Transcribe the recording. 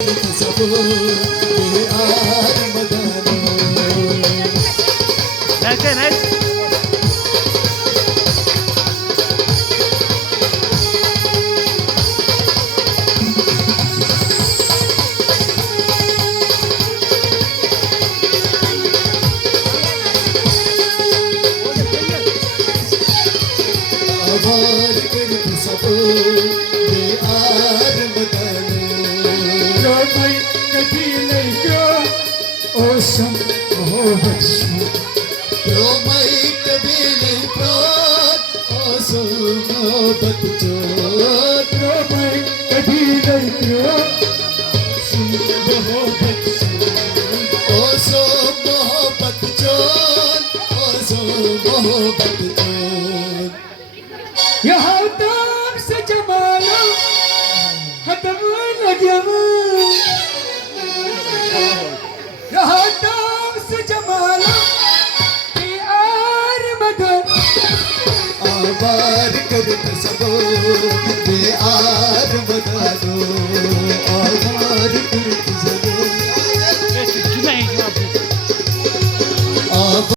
सब बेआर मदानो Nice. आभार करत सब बेआर मदानो जो मैं कभी नहीं क्यों ओ सम हो बच्चों जो मैं कभी नहीं प्राण आसो मोहब्बत चोर जो मैं कभी नहीं क्यों सुन हो बच्चों आसो मोहब्बत चोर आसो मोहब्बत चोर यहाँ ताम से जमालो खत्म न जमाल यहाँ ताम से जमालो प्यार मगर आभार करत सब बेआर मदानो